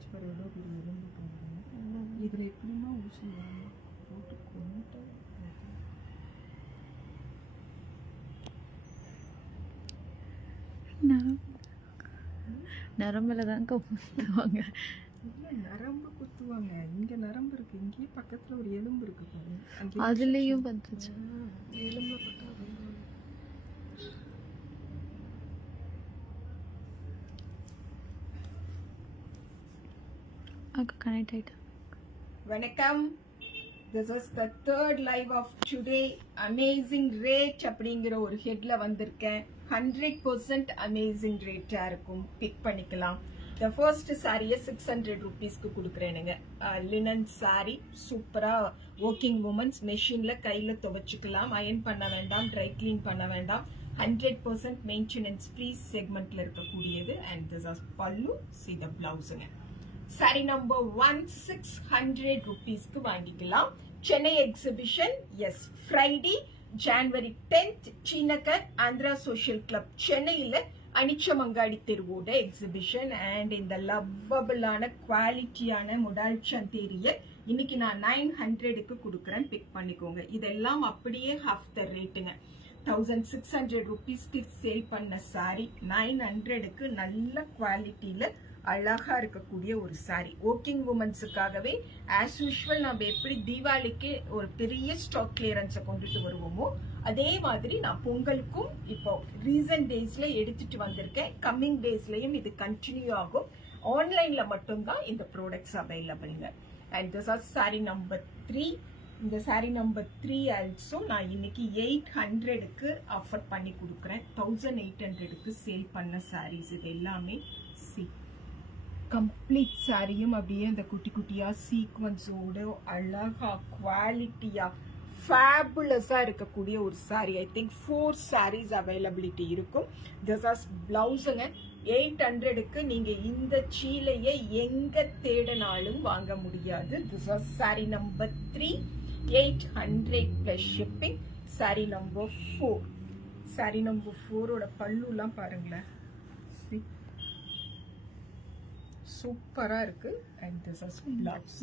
வந்துச்சு பரவாயில்ல ஒரு எலும்பு பாருங்க. இதில் எப்படிமா ஊசி போட்டு கொண்டு நரம்புல தான் குத்துவாங்க. இல்லை நரம்பு குத்துவாங்க. இங்கே நரம்பு இருக்கு, இங்கேயே பக்கத்தில் ஒரு எலும்பு இருக்கு பாருங்க. அதுலேயும் வந்துச்சு. எலும்பு பட்டா கனெக்ட் ஆயிட்டா. வணக்கம். This is the third live of today. Amazing rate அப்படிங்கிற ஒரு ஹெட்ல வந்திருக்கேன். 100% amazing rate இருக்கும். பிக் பண்ணிக்கலாம். The first saree 600 rupeesக்கு கொடுக்குறேனுங்க. லினன் saree சூப்பரா ஒர்க்கிங் உமன்ஸ் மெஷின்ல கையில துவைச்சுக்கலாம். அயன் பண்ண வேண்டாம், ட்ரை கிளீன் பண்ண வேண்டாம். 100% மெயின்டெனன்ஸ் ஃப்ரீ செக்மெண்ட்ல இருக்கக்கூடியது. And this is pallu. See the blouse-ங்க. Saree number 1600 rupeesக்கு வாங்கிக்கலாம். சென்னை எக்ஸிபிஷன் எஸ் ஃப்ரைடே ஜனவரி 10th சீனக்கர் ஆந்திரா சோஷியல் கிளப் சென்னையில அனிச்சமங்காடி தெருவோட எக்ஸிபிஷன். அண்ட் இந்த லவ்வபிளான குவாலிட்டியான முடால் சந்தேரியல் இன்னைக்கு நான் 900க்கு கொடுக்குறேன். பிக் பண்ணிக்கோங்க. இதெல்லாம் அப்படியே ஹாஃப் த ரேட்டுங்க. 1600 rupeesக்கு சேல் பண்ண சாரி 900க்கு நல்ல குவாலிட்டியில அழகா இருக்கக்கூடிய ஒரு சாரி. ஒர்க்கிங் உமன்ஸுக்காகவே ஆஸ் யூஷுவல் நம்ம எப்படி தீபாவளிக்கு ஒரு பெரிய ஸ்டாக் கிளியரன்ஸை கொண்டுட்டு வருவோமோ அதே மாதிரி நான் பொங்கலுக்கும் இப்போ ரீசன்ட் டேஸ்ல எடுத்துட்டு வந்திருக்கேன். கம்மிங் டேஸ்லயும் இது கண்டினியூ ஆகும். ஆன்லைன்ல மட்டும்தான் இந்த ப்ராடக்ட்ஸ் அவைலபிள்ங்க. And this are sari number 3. இந்த சாரி நம்பர் 3 ஆல்சோ நான் இன்னைக்கு 800க்கு ஆஃபர் பண்ணி கொடுக்குறேன். 1800க்கு சேல் பண்ண சாரீஸ் இது எல்லாமே. சி கம்ப்ளீட் சாரியும் அப்படியே இந்த குட்டி குட்டியா சீக்வன்ஸோட அழகா குவாலிட்டியா ஃபேபுலஸா இருக்கக்கூடிய ஒரு sari. I think 4 sarees availability இருக்கும். திஸ் ஆஸ் பிளவுஸுங்க. 800க்கு நீங்க இந்த சீலையை எங்க தேடினாலும் வாங்க முடியாது. This is sari number 3. 800 plus shipping. Sari number 4. Sari number 4ஓட பல்லுலாம் பாருங்களேன். சூப்பரா இருக்கு. And this is blouse.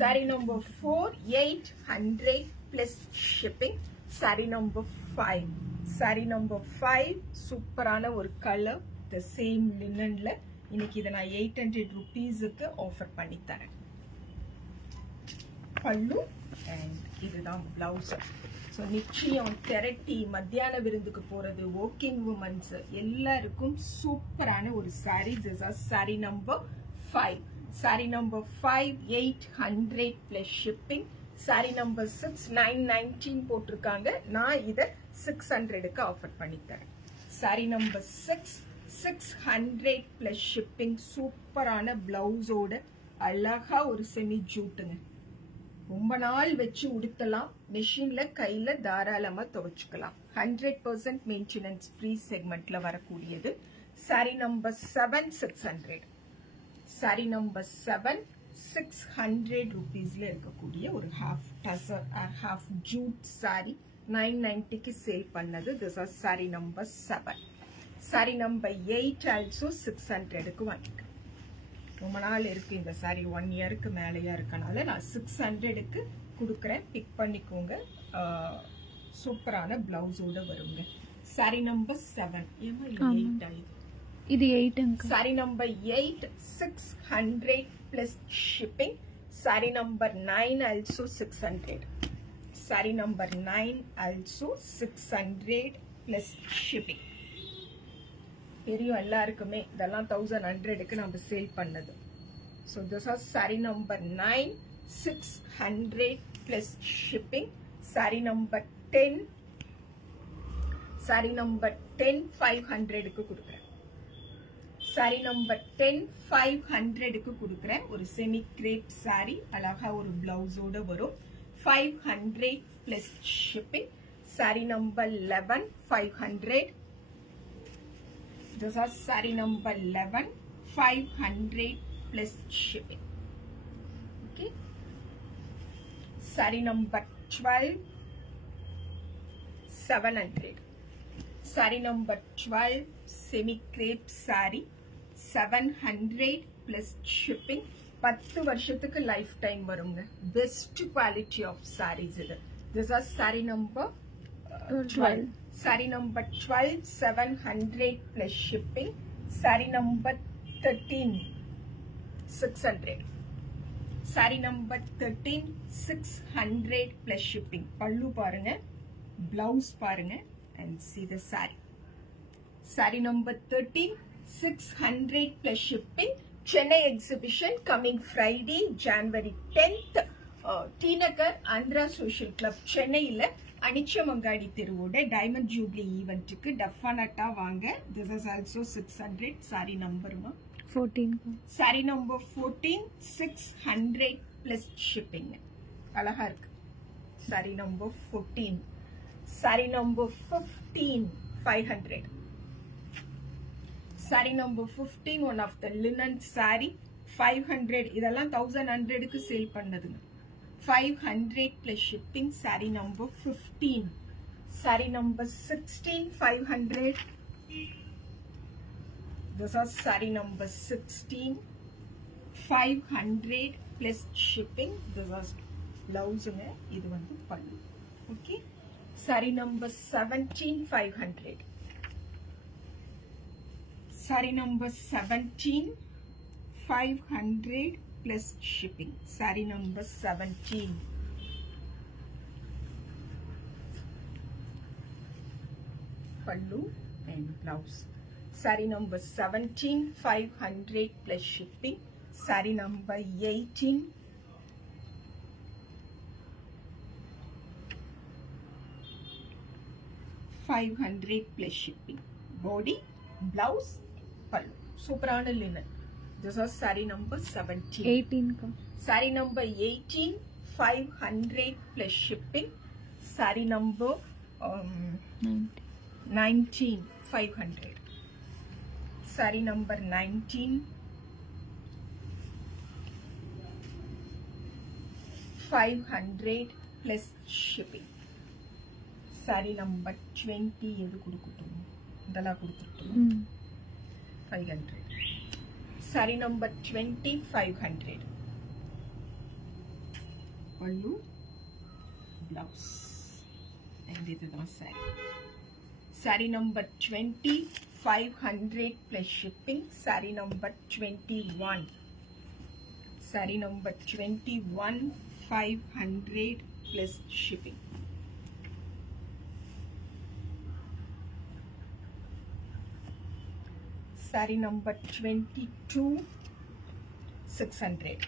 Saree number 4 800 plus shipping. Saree number 5. Saree number 5 சூப்பரான ஒரு கலர். The same linenல இன்னைக்கு இத நான் 800 rupeesக்கு ஆஃபர் பண்ணி தரேன். பல்லு and இதுதான் blouse. So நிச்சயம் திரட்டி மத்தியான விருந்துக்கு போறது ஒர்க்கிங் உமன்ஸ் எல்லாருக்கும் சூப்பரான ஒரு sari. This are sari number 5. Sari number 5 800 plus shipping. Sari number 6 919 போட்டிருக்காங்க. நான் இத 600க்கு ஆஃபர் பண்ணி தரேன். Sari number 6 600 plus shipping. சூப்பரான பிளவுஸோட அழகா ஒரு செமி ஜூட்டுங்க. ரொம்ப நாள் வச்சு உடுத்தலாம். மெஷின்ல கையில தாராளமா துவைச்சுக்கலாம். 100% மெயின்டெனன்ஸ் ஃப்ரீ செக்மெண்ட்ல வரக்கூடியது. சாரி நம்பர் 7 600. சாரி நம்பர் 7 600 rupeesல இருக்கக்கூடிய ஒரு half tussar half jute sari 990க்கு சேல் பண்ணது. This are sari number 7. Sari number 8 also 600க்கு வாங்கிக்கலாம். ரொம்ப நாள் இருக்கு இந்த சாரி. 1 இயருக்கு மேலேயா இருக்கனால நான் 600க்கு கொடுக்குறேன். பிக் பண்ணிக்கோங்க. சூப்பரான பிளவுஸோட வருங்க. Sorry number 7. இது 8. Sorry number 8 600 plus shipping. Sari number 9 also 600. Sari number 9 also 600 plus shipping. தெரியும் எல்லாருக்குமே இதெல்லாம் 1100க்கு நம்ம சேல் பண்ணது. So this is saree number 9 600 plus shipping. Saree number 10. Saree number 10 500க்கு கொடுக்குறேன். Saree number 10 500க்கு கொடுக்குறேன். ஒரு செமி கிரேப் saree அழகா ஒரு பிளவுஸோட வரும். 500 plus shipping. Saree number 11 500. This is saree number 11 500 plus shipping. Okay. Saree number 12 700. Saree number 12 semi crepe saree 700 plus shipping. 10 வருஷத்துக்கு life time வருங்க. Best quality of sarees இது. This is saree number 12. Saree number 12, 700 plus shipping. Saree number 13, 600. Saree number 13, 600 plus shipping. Pallu பாருங்க, blouse பாருங்க, and see the saree. Saree number 13, 600 plus shipping. Chennai exhibition coming Friday, January 10th. Tinagar Andhra Social Club Chennai la Anichamangadi Thiruvoda Diamond Jubilee event ku definitely vaanga. This is also 600. Saree number 14. Saree number 14, 600 plus shipping. Alaha irukku. Saree number 14. Saree number 15, 500. Saree number 15, one of the linen saree, 500. இதெல்லாம் 1100 க்கு sale பண்ணதுங்க. 500 plus shipping. Saree number 15. Saree number 16, 500. This is saree number 16, 500 plus shipping. This is blouse ங்க. இது வந்து பல்லு. Okay. Saree number 17, 500. Saree number 17, 500 plus shipping. Saree number 17. Pallu and blouse. Saree number 17, 500 plus shipping. Saree number 18. $500 plus shipping. Body, blouse, pallu. Superana linen. This is saree number 17. 18. Saree number 18, 500 plus shipping. Saree number 19, 500. Saree number 19, 500 plus shipping. Saree number 20 edu kudukutum idala kuduthuttum 500. Saree number 20, 500. Pallu, blouse, and this is the saree. Saree number 20, 500 plus shipping. Saree number 21. Saree number 21, 500 plus shipping. Saree number 22, 600.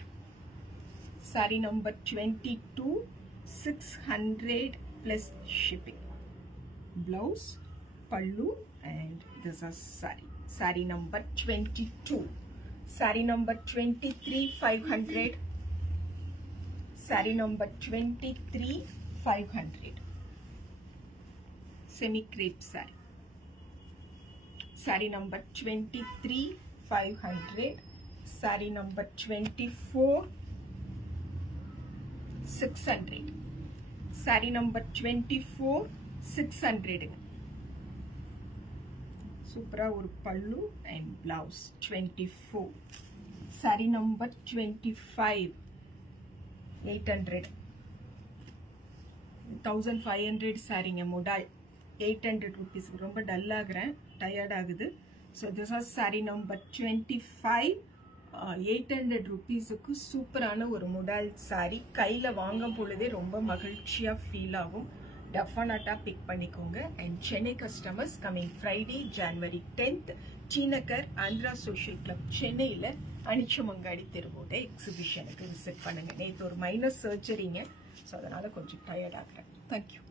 Saree number 22, 600 plus shipping. Blouse, pallu, and this is saree. Saree number 22. Saree number 23, 500. Saree number 23, 500. Semi crepe saree. Saree number 23, 500. Saree number 24, 600. Saree number 24, 600. Supra or pallu and blouse 24. Saree number 25, 800. 1500 saree modal 800 rupees. Romba dull agren, tired agudhu. So this is saree number 25, 800 rupees ku super ana or modal saree. Kaila vaangam poludhe romba magalchiya feel agum. Definitely pick பண்ணிக்கோங்க. And Chennai customers coming Friday, January 10th, Tinagar Andhra Social Club Chennai la Anichamangadi Thiruvoda exhibition க்கு visit பண்ணுங்க. நேத்து ஒரு minor சர்ஜரிங்க. So அதனால கொஞ்சம் tired ஆகுறேன். Thank you.